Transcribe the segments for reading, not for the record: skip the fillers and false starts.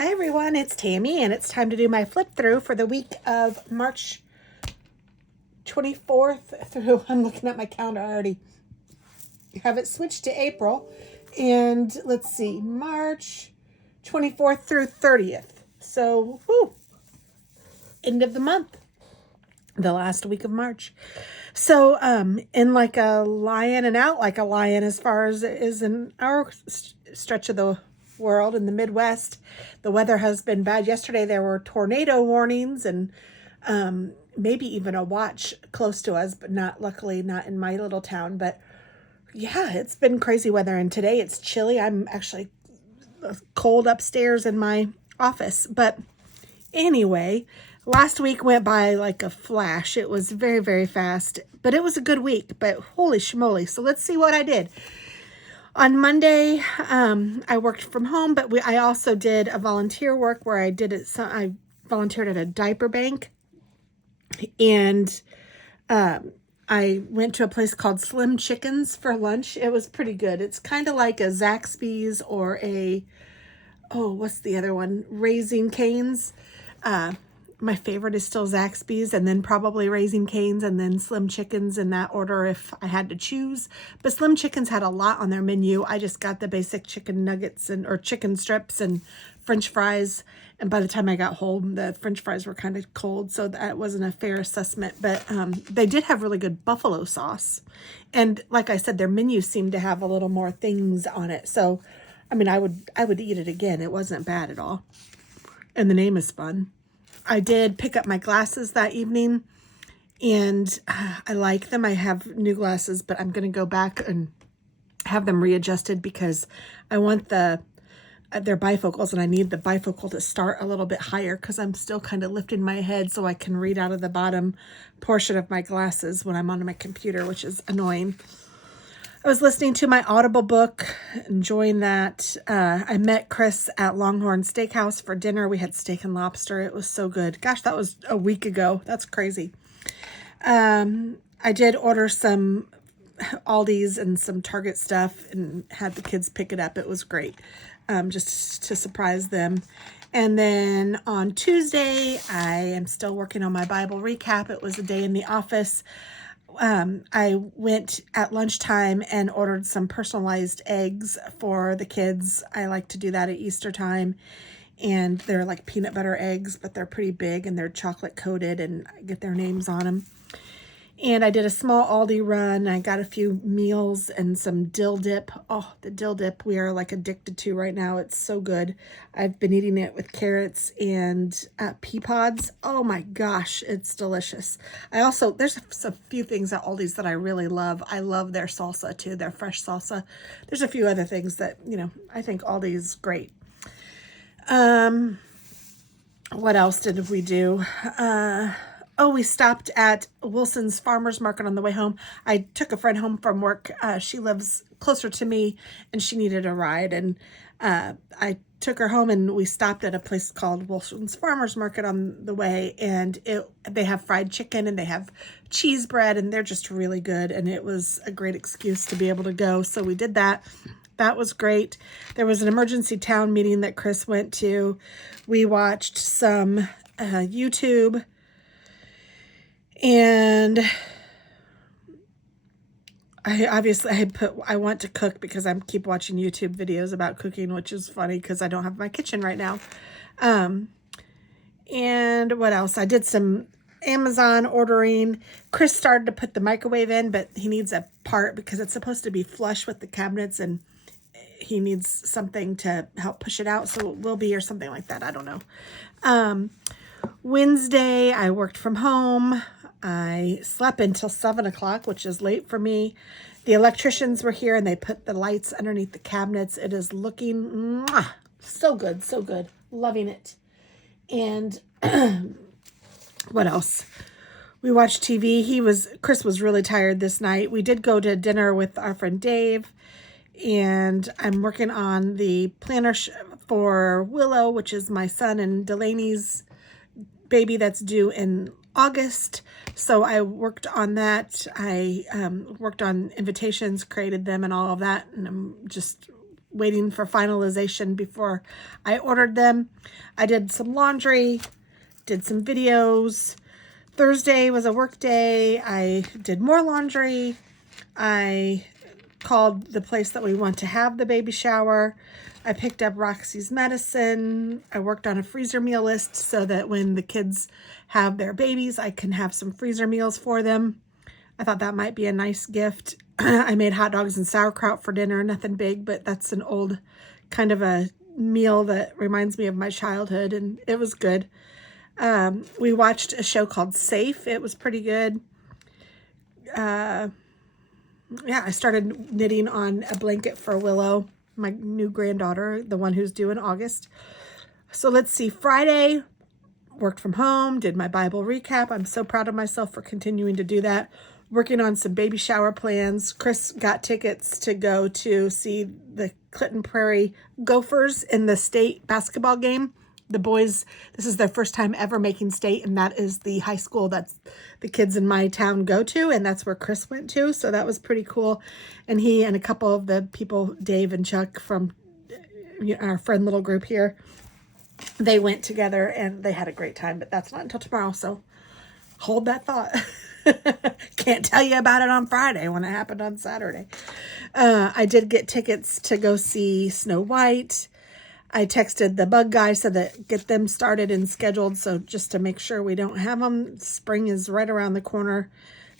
Hi everyone, it's Tammy and it's time to do my flip through for the week of March 24th through, I'm looking at my calendar, I already have it switched to April. And let's see, March 24th through 30th. So, end of the month, the last week of March. So, in like a lion and out like a lion as far as it is in our stretch of the world in the Midwest, the weather has been bad. Yesterday there were tornado warnings and maybe even a watch close to us, but luckily not in my little town. But yeah, it's been crazy weather, and today it's chilly. I'm actually cold upstairs in my office. But anyway, last week went by like a flash. It was very, very fast, but it was a good week. But holy schmoly. So let's see what I did. On Monday, I worked from home, but I also did a volunteer work where I did it. So I volunteered at a diaper bank, and I went to a place called Slim Chickens for lunch. It was pretty good. It's kind of like a Zaxby's or what's the other one? Raising Cane's. My favorite is still Zaxby's, and then probably Raising Cane's, and then Slim Chickens in that order if I had to choose. But Slim Chickens had a lot on their menu. I just got the basic chicken nuggets or chicken strips and French fries. And by the time I got home, the French fries were kind of cold, so that wasn't a fair assessment. But they did have really good buffalo sauce. And like I said, their menu seemed to have a little more things on it. So, I mean, I would eat it again. It wasn't bad at all. And the name is fun. I did pick up my glasses that evening, and I like them. I have new glasses, but I'm going to go back and have them readjusted because I want they're bifocals, and I need the bifocal to start a little bit higher because I'm still kind of lifting my head so I can read out of the bottom portion of my glasses when I'm on my computer, which is annoying. I was listening to my Audible book, enjoying that. I met Chris at Longhorn Steakhouse for dinner. We had steak and lobster. It was so good. Gosh, that was a week ago. That's crazy. I did order some Aldi's and some Target stuff and had the kids pick it up. It was great, just to surprise them. And then on Tuesday, I am still working on my Bible recap. It was a day in the office. I went at lunchtime and ordered some personalized eggs for the kids. I like to do that at Easter time. And they're like peanut butter eggs, but they're pretty big and they're chocolate coated, and I get their names on them. And I did a small Aldi run. I got a few meals and some dill dip. Oh, the dill dip we are like addicted to right now. It's so good. I've been eating it with carrots and pea pods. Oh my gosh, it's delicious. There's a few things at Aldi's that I really love. I love their salsa too, their fresh salsa. There's a few other things that, I think Aldi's great. What else did we do? We stopped at Wilson's Farmers Market on the way home. I took a friend home from work. She lives closer to me, and she needed a ride. And I took her home, and we stopped at a place called Wilson's Farmers Market on the way. And they have fried chicken, and they have cheese bread, and they're just really good. And it was a great excuse to be able to go. So we did that. That was great. There was an emergency town meeting that Chris went to. We watched some YouTube. And I want to cook because I keep watching YouTube videos about cooking, which is funny because I don't have my kitchen right now. And what else? I did some Amazon ordering. Chris started to put the microwave in, but he needs a part because it's supposed to be flush with the cabinets, and he needs something to help push it out. So it will be or something like that. I don't know. Wednesday, I worked from home. I slept until 7 o'clock, which is late for me. The electricians were here, and they put the lights underneath the cabinets. It is looking so good, so good. Loving it. And what else? We watched TV. Chris was really tired this night. We did go to dinner with our friend Dave, and I'm working on the planner for Willow, which is my son and Delaney's baby that's due in August. So I worked on that. I worked on invitations, created them and all of that. And I'm just waiting for finalization before I ordered them. I did some laundry, did some videos. Thursday was a work day. I did more laundry. I called the place that we want to have the baby shower. I picked up Roxy's medicine. I worked on a freezer meal list so that when the kids have their babies, I can have some freezer meals for them. I thought that might be a nice gift. I made hot dogs and sauerkraut for dinner. Nothing big, but that's an old kind of a meal that reminds me of my childhood, and it was good. We watched a show called Safe. It was pretty good. Yeah, I started knitting on a blanket for Willow, my new granddaughter, the one who's due in August. So let's see. Friday, worked from home, did my Bible recap. I'm so proud of myself for continuing to do that. Working on some baby shower plans. Chris got tickets to go to see the Clinton Prairie Gophers in the state basketball game. The boys, this is their first time ever making state, and that is the high school that's the kids in my town go to, and that's where Chris went to, so that was pretty cool. And he and a couple of the people, Dave and Chuck from our friend little group here, they went together, and they had a great time, but that's not until tomorrow, so hold that thought. Can't tell you about it on Friday when it happened on Saturday. I did get tickets to go see Snow White. I texted the bug guy so that get them started and scheduled. So just to make sure we don't have them. Spring is right around the corner.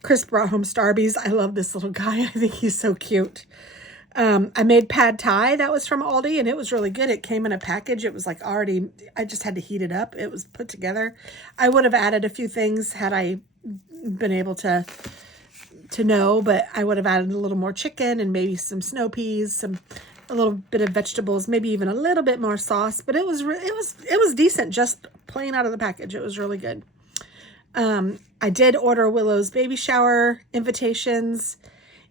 Chris brought home Starbies. I love this little guy. I think he's so cute. I made pad thai. That was from Aldi, and it was really good. It came in a package. It was like already, I just had to heat it up. It was put together. I would have added a few things had I been able to know, but I would have added a little more chicken and maybe some snow peas, a little bit of vegetables, maybe even a little bit more sauce, but it was decent, just plain out of the package. It was really good. I did order Willow's baby shower invitations,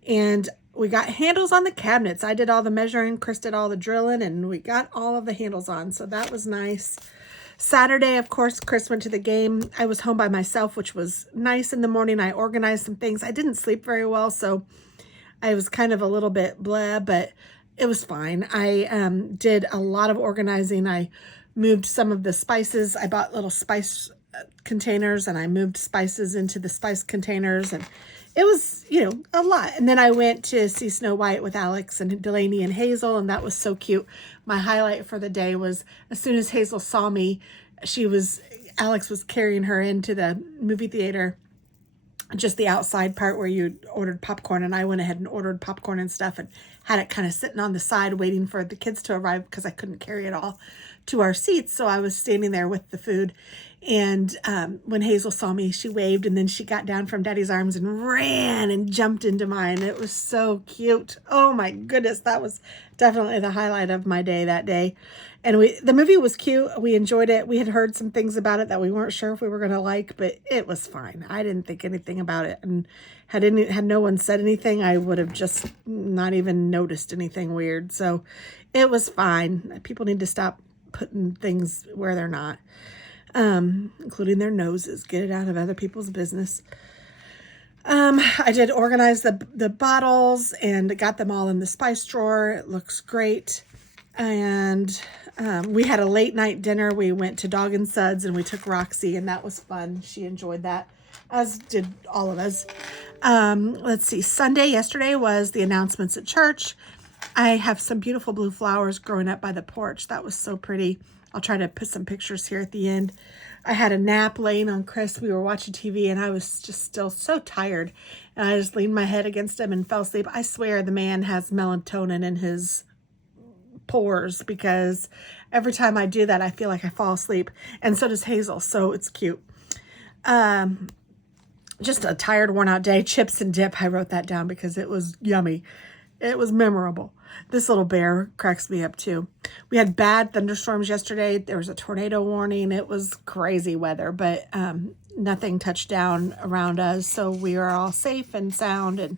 and we got handles on the cabinets. I did all the measuring, Chris did all the drilling, and we got all of the handles on, so that was nice. Saturday, of course, Chris went to the game. I was home by myself, which was nice in the morning. I organized some things. I didn't sleep very well, so I was kind of a little bit blah, but it was fine. I did a lot of organizing. I moved some of the spices. I bought little spice containers, and I moved spices into the spice containers, and it was, a lot. And then I went to see Snow White with Alex and Delaney and Hazel, and that was so cute. My highlight for the day was as soon as Hazel saw me, Alex was carrying her into the movie theater, just the outside part where you ordered popcorn, and I went ahead and ordered popcorn and stuff and had it kind of sitting on the side waiting for the kids to arrive because I couldn't carry it all to our seats. So I was standing there with the food, and when Hazel saw me, she waved, and then she got down from Daddy's arms and ran and jumped into mine. It was so cute. Oh my goodness, that was definitely the highlight of my day that day. And the movie was cute. We enjoyed it. We had heard some things about it that we weren't sure if we were going to like, but it was fine. I didn't think anything about it. And had no one said anything, I would have just not even noticed anything weird. So it was fine. People need to stop putting things where they're not, including their noses. Get it out of other people's business. I did organize the bottles and got them all in the spice drawer. It looks great. And we had a late night dinner. We went to Dog and Suds, and we took Roxy, and that was fun. She enjoyed that, as did all of us. Let's see. Yesterday was the announcements at church. I have some beautiful blue flowers growing up by the porch. That was so pretty. I'll try to put some pictures here at the end. I had a nap laying on Chris. We were watching TV, and I was just still so tired. And I just leaned my head against him and fell asleep. I swear the man has melatonin in his pores, because every time I do that, I feel like I fall asleep. And so does Hazel, so it's cute. Just a tired, worn out day. Chips and dip. I wrote that down because it was yummy. It was memorable. This little bear cracks me up too. We had bad thunderstorms yesterday. There was a tornado warning. It was crazy weather, but nothing touched down around us. So we are all safe and sound and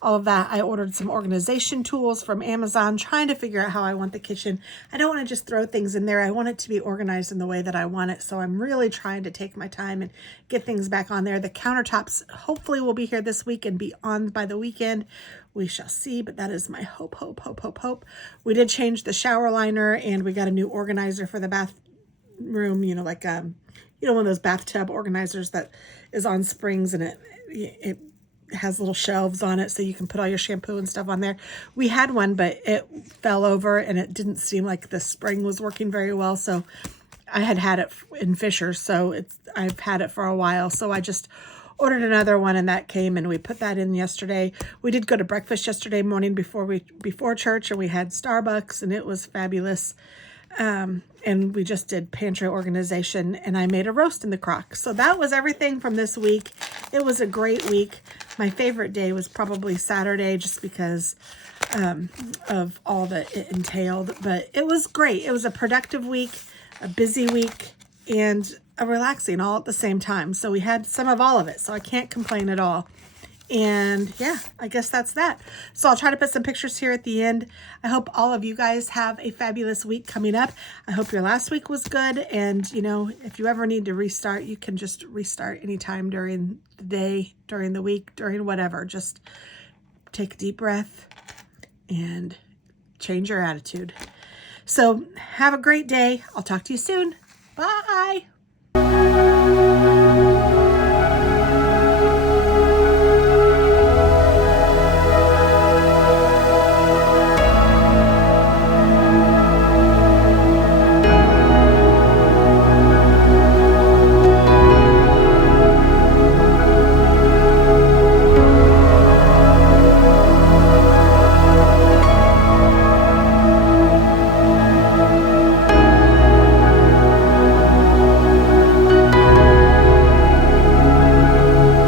all of that. I ordered some organization tools from Amazon, trying to figure out how I want the kitchen. I don't want to just throw things in there. I want it to be organized in the way that I want it. So I'm really trying to take my time and get things back on there. The countertops hopefully will be here this week and be on by the weekend. We shall see, but that is my hope, hope, hope, hope, hope. We did change the shower liner, and we got a new organizer for the bathroom, you know, like, you know, one of those bathtub organizers that is on springs, and it has little shelves on it so you can put all your shampoo and stuff on there. We had one, but it fell over and it didn't seem like the spring was working very well. So I had it in Fisher, so I've had it for a while. So I just ordered another one, and that came, and we put that in yesterday. We did go to breakfast yesterday morning before church, and we had Starbucks, and it was fabulous. And we just did pantry organization, and I made a roast in the crock. So that was everything from this week. It was a great week. My favorite day was probably Saturday, just because of all that it entailed. But it was great. It was a productive week, a busy week, and a relaxing all at the same time. So we had some of all of it. So I can't complain at all. And yeah, I guess that's that. So I'll try to put some pictures here at the end. I hope all of you guys have a fabulous week coming up. I hope your last week was good. And, you know, if you ever need to restart, you can just restart anytime during the day, during the week, during whatever. Just take a deep breath and change your attitude. So have a great day. I'll talk to you soon. Bye.